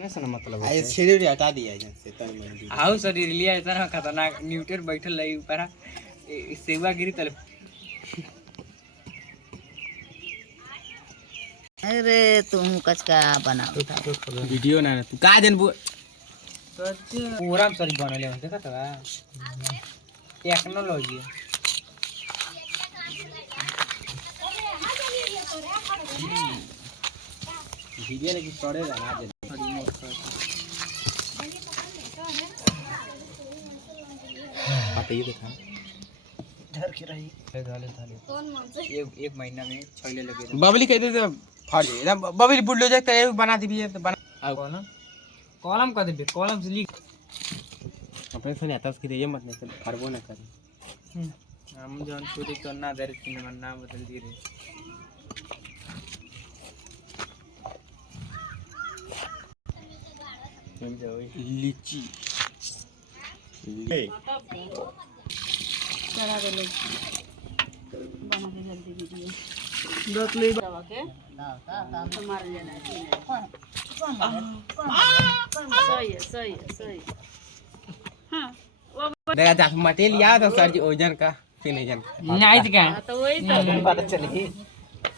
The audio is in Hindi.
ऐसा ना मतलब आए शरीर हटा दिया है से तन मन हाउ शरीर लिया इतना खतरनाक न्यूटन बैठल रही ऊपर सेवा गिरी तले अरे तुम कचका बनाओ वीडियो ना तू का जन सच पूरा सरी बनले हो देखा तो टेक्नोलॉजी वीडियो लेके पड़ेगा ना जन आप ये देखा धर के रही धाले कौन मन से एक महीना में छैले लगे बबली कहते थे फट जाए बबली बुल्लो जाए तेरे बना दी भी है तो बना कॉलम कर दे कॉलम से लिख अपने से नहीं आता उसकी ये मत नहीं फरबो ना कर हम जान छोड़ी तो ना दर की नाम बदल दी रे लीची चला दे बना के जल्दी वीडियो दत ले दवा के तो मार लेना सही है हाँ देखा जा मटेरियल याद है सर जी ओजन का फिर नहीं जान नहीं क्या तो वही तो पता चली